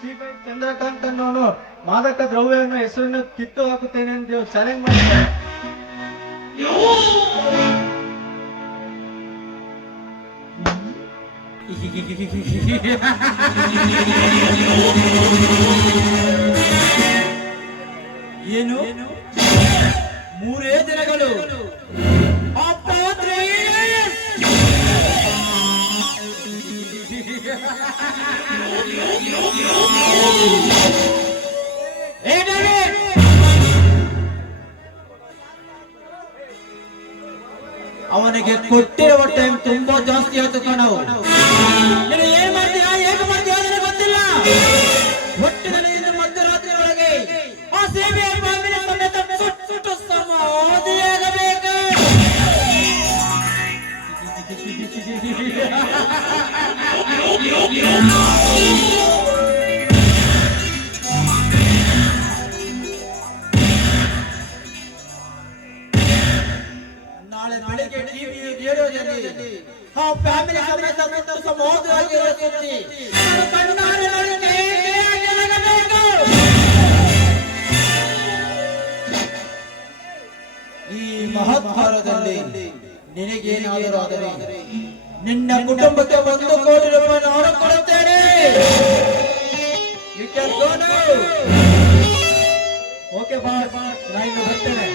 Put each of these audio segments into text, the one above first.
ಶ್ರೀಪೈ ಚಂದ್ರಕಾಂತ್ ಅನ್ನೋನು ಮಾದಕ ದ್ರವ್ಯವನ್ನು ಹೆಸರನ್ನು ಕಿತ್ತು ಹಾಕುತ್ತೇನೆ ಎಂದು ಚಾಲೆಂಜ್ ಮಾಡಿದ್ದಾರೆ. ಏನು ಮೂರೇ ದಿನಗಳು ಅವನಿಗೆ ಕೊಟ್ಟಿರುವ ಟೈಮ್ ತುಂಬಾ ಜಾಸ್ತಿ ಆಯ್ತು ಕಣವು. ನೀನು ಏನ್ ಮಾಡ್ತೀಯಾ ಹೇಗೆ ಮಾಡ್ತೀಯಾ ನನಗೆ ಗೊತ್ತಿಲ್ಲ. ಒಟ್ಟಿನಲ್ಲಿ ಇನ್ನು ಮಧ್ಯರಾತ್ರಿ ಒಳಗೆ ಆ ಸೇವೆಯ ಬಾಂಬಿನ ಸಮೇತ ಸುಟ್ಟು ಸಮಾಧಿಯಾಗಬೇಕು. ನಾಳೆ ಬೆಳಿಗ್ಗೆ ಟಿವಿ ರೇಡಿಯೋದಲ್ಲಿ ಆ ಫ್ಯಾಮಿಲಿ ಸಮೇತ ಸುಟ್ಟು ಸಮಾಧಿಯಾಗಿರುವ ಸುದ್ದಿ ನಾನು ಕಣ್ಣಾರೆ ನೋಡಿ ಆಗಬೇಕು. ಈ ಮಹತ್ಕಾರದಲ್ಲಿ ನಿನಗೇನಾದರೂ ಆದರೆ ನಿನ್ನ ಕುಟುಂಬಕ್ಕೆ 1 ಕೋಟಿ ರೂಪಾಯಿ ನಾನು ಕೊಡುತ್ತೇನೆ. You can go now. Okay boss, ನಾನು ಬರ್ತೇನೆ.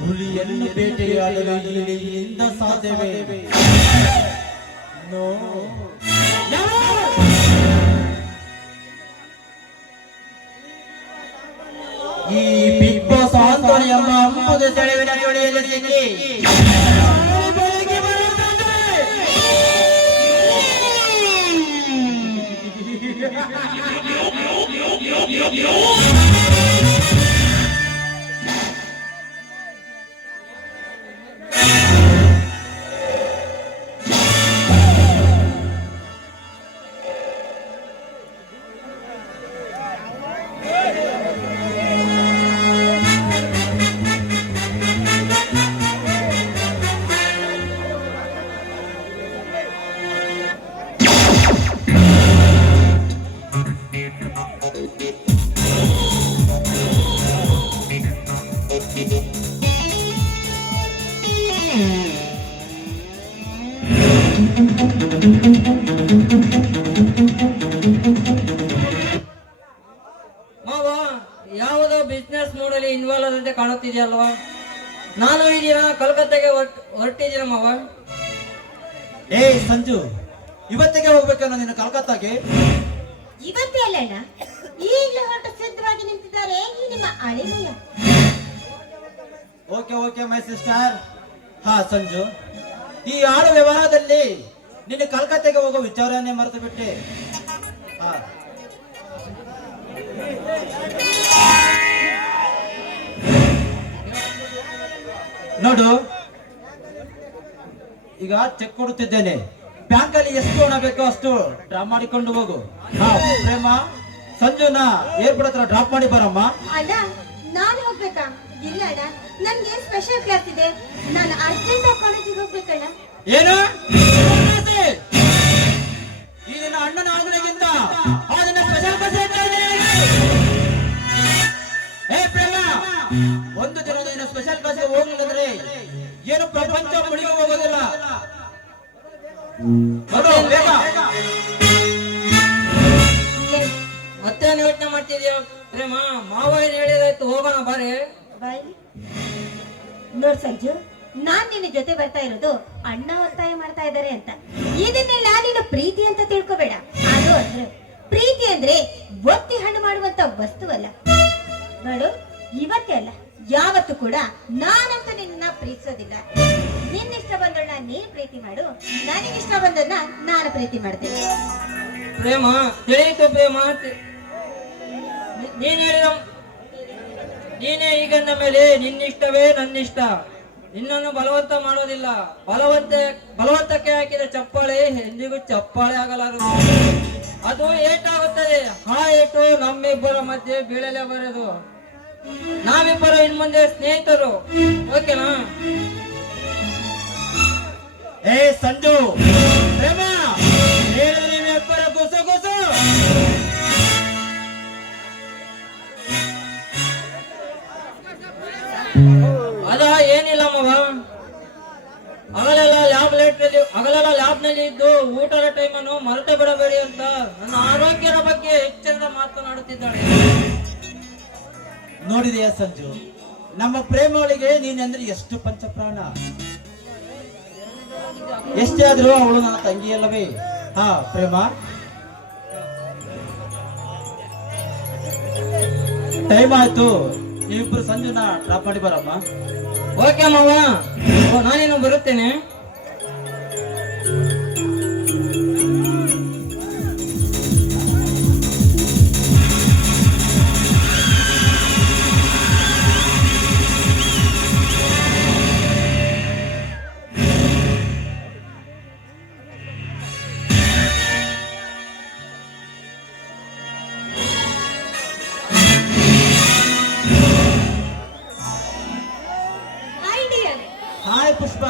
ಹುಲಿಯನ್ನು ಬೇಟೆಯಾಡಲು ಇಲ್ಲಿಂದ ಸಾಧ್ಯವೇ? ನೋ. ಈ ಬಿಗ್ ಬಾಸ್ ಆಂಟೋನಿ ಎಂಬ ಅಂಬುದ ಸೆಳೆವಿನ ಜೋಡಿಯಲ್ಲಿ ಸಿಕ್ಕಿ ಮಾವ ಯಾವುದೋ ಬಿಸ್ನೆಸ್ ಮೂಡಲ್ಲಿ ಇನ್ವಾಲ್ವ್ ಆದಂತೆ ಕಾಣುತ್ತಿದೆಯಲ್ವಾ? ನಾನು ಈ ದಿನ ಕಲ್ಕತ್ತಾಗೆ ಹೊರಟಿದ್ದೀನ ಮಾವ. ಏ ಸಂಜು, ಇವತ್ತಿಗೆ ಹೋಗ್ಬೇಕನ್ನ ನೀನು ಕಲ್ಕತ್ತಾಗೆ? ಇವತ್ತೇ ಅಲ್ಲಣ್ಣ, ಈಗಲೇ ಹೊರಟು ಸಿದ್ಧವಾಗಿ ನಿಂತಿದ್ದಾರೆ ಈ ನಿಮ್ಮ ಅಳಿಮಯ್ಯ. Okay okay my sister. ಹಾ ಸಂಜು, ಈ ಆಡು ವ್ಯವಹಾರದಲ್ಲಿ ನಿನ್ನ ಕಲ್ಕತ್ತಾಗೆ ಹೋಗೋ ವಿಚಾರನೇ ಮರೆತು ಬಿಟ್ಟೆ. ಹಾ ನೋಡು, ಈಗ ಚೆಕ್ ಕೊಡುತ್ತಿದ್ದೇನೆ. ಬ್ಯಾಂಕ್ ಅಲ್ಲಿ ಎಷ್ಟು ಹಣ ಬೇಕೋ ಅಷ್ಟು ಡ್ರಾ ಮಾಡಿಕೊಂಡು ಹೋಗು. ಹಾ ಪ್ರೇಮ, ಸಂಜುನ ಏರ್ಪೋರ್ಟ್ ಹತ್ರ ಡ್ರಾಪ್ ಮಾಡಿ ಬರಮ್ಮ. ಅಣ್ಣ ನಾನು ಹೋಗ್ಬೇಕಾ? ಇಲ್ಲ ಅಣ್ಣ, ನನ್ಗೆ ಸ್ಪೆಷಲ್ ಕ್ಲಾಸ್ ಇದೆ, ನಾನು ಅರ್ಜೆಂಟ್ ಕಾಲೇಜಿಗೆ ಹೋಗ್ಬೇಕಣ್ಣ. ಏನು ಈ ದಿನ ಅಣ್ಣನ ಆಜ್ಞೆಗಿಂತ ಆ ದಿನ ಸ್ಪೆಷಲ್ ಬಸ್ ಏ ಪ್ರೇಮ, ಒಂದು ದಿನ ನೀನು ಸ್ಪೆಷಲ್ ಬಸ್ಗೆ ಹೋಗ್ಲಿಲ್ಲಂದ್ರೆ ಏನು ಪ್ರಪಂಚ ಮುಳುಗಿ ಹೋಗೋದಿಲ್ಲ. ಮತ್ತೇನು ಯೋಚನೆ ಮಾಡ್ತಿದ್ಯಾ ಪ್ರೇಮ? ಮಾವ ಏನ್ ಹೇಳಿದಾಯ್ತು, ಹೋಗೋಣ ಬಾರೆ. ಬಾಯ್ ನೋಡ್ ಸಂಜು, ನಾನ್ ನಿನ್ನ ಜೊತೆ ಬರ್ತಾ ಇರೋದು ಅಣ್ಣ ಒತ್ತಾಯ ಮಾಡ್ತಾ ಇದ್ದಾರೆ ಅಂತ. ಇದನ್ನೆಲ್ಲ ನೀನು ಪ್ರೀತಿ ಅಂತ ತಿಳ್ಕೊಬೇಡ. ಅದು ಅಂದ್ರೆ ಪ್ರೀತಿ ಅಂದ್ರೆ ಒತ್ತಿ ಹಣ್ಣು ಮಾಡುವಂತ ವಸ್ತುವಲ್ಲ. ನೋಡು, ಇವತ್ತೇ ಅಲ್ಲ ಯಾವತ್ತು ಕೂಡ ನಾನಂತೂ ನಿನ್ನ ಪ್ರೀತಿಸೋದಿಲ್ಲ. ನಿನ್ನಿಷ್ಟ ಬಂದೋಣ ನೀನ್ ಪ್ರೀತಿ ಮಾಡು, ನನಗಿಷ್ಟ ಬಂದನ್ನ ನಾನು ಪ್ರೀತಿ ಮಾಡ್ತೇನೆ. ಪ್ರೇಮ ತಿಳಿಯಿತು ಪ್ರೇಮ. ನೀನೇ ಈಗಂದ ಮೇಲೆ ನಿನ್ನಿಷ್ಟವೇ ನನ್ನಿಷ್ಟ. ನಿನ್ನನ್ನು ಬಲವಂತ ಮಾಡೋದಿಲ್ಲ. ಬಲವಂತಕ್ಕೆ ಹಾಕಿದ ಚಪ್ಪಾಳೆ ಎಂದಿಗೂ ಚಪ್ಪಾಳೆ ಆಗಲಾರದು. ಅದು ಏಟಾಗುತ್ತದೆ. ಆ ಏಟು ನಮ್ಮಿಬ್ಬರ ಮಧ್ಯೆ ಬೀಳಲೇ ಬರದು. ನಾವಿಬ್ಬರು ಇನ್ ಮುಂದೆ ಸ್ನೇಹಿತರು, ಓಕೆನಾ? ಏ ಸಂಜು, ಪ್ರೇಮ, ಹೇಳಿದ್ರೆ ನೀವಿಬ್ಬರ ಗುಸು ಗುಸು. ಅದ ಏನಿಲ್ಲ ಮವ, ಹಗಲೆಲ್ಲ ಲ್ಯಾಬ್ ನಲ್ಲಿ ಇದ್ದು ಊಟದ ಟೈಮನ್ನು ಮರೆತು ಬಿಡಬೇಡಿ ಅಂತ ನನ್ನ ಆರೋಗ್ಯದ ಬಗ್ಗೆ ಎಚ್ಚರದ ಮಾತನಾಡುತ್ತಿದ್ದಾಳೆ. ನೋಡಿದೆಯಾ ಸಂಜು, ನಮ್ಮ ಪ್ರೇಮಗಳಿಗೆ ನೀನೆಂದ್ರೆ ಎಷ್ಟು ಪಂಚಪ್ರಾಣ. ಎಷ್ಟೇ ಆದ್ರೂ ಅವಳು ನನ್ನ ತಂಗಿ ಅಲ್ಲವೇ? ಹಾ ಪ್ರೇಮ, ಟೈಮ್ ಆಯ್ತು, ನೀವಿಬ್ರು ಸಂಜುನ ಡ್ರಾಪ್ ಮಾಡಿ ಬರಮ್ಮ. ಓಕೆ ಮಾವ, ನಾನೇನು ಬರುತ್ತೇನೆ. ಹಾಯ್ ಪುಷ್ಪ,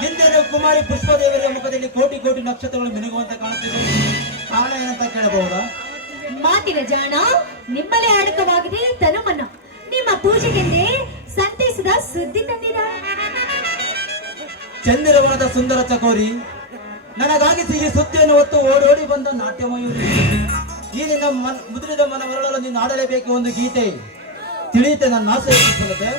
ಹಿಂದೆ ಕುಮಾರಿ ಪುಷ್ಪದೇವರ ಮುಖದಲ್ಲಿ ಕೋಟಿ ಕೋಟಿ ನಕ್ಷತ್ರಗಳು ಮಿನುಗುವಂತೆ ಕಾಣುತ್ತಿದೆ. ಕಾರಣ ಏನಂತ ಕೇಳಬಹುದಾ? ಮಾತಿನ ಜಾಣ, ನಿಮ್ಮಲ್ಲೇ ಅಡಕವಾಗಿದೆ ತನುಮನ. ನಿಮ್ಮ ಪೂಜೆಗೆಂದೇ ಸಂತೈಸಿದ ಸುದ್ದಿ ತಂದಿದ. ಚಂದಿರವನದ ಸುಂದರ ಚಕೋರಿ, ನನಗಾಗಿ ಸಿಹಿ ಸುದ್ದಿಯನ್ನು ಹೊತ್ತು ಓಡೋಡಿ ಬಂದ ನಾಟ್ಯ ಮಯೂರಿ. ಈ ನಿನ್ನ ಮುದುರಿದ ಮನವರಳಲು ನೀನು ಆಡಲೇಬೇಕು ಒಂದು ಗೀತೆ. ತಿಳಿಯುತ್ತೆ ನನ್ನ ಆಸೆ ಹೆಚ್ಚಿಸುತ್ತದೆ.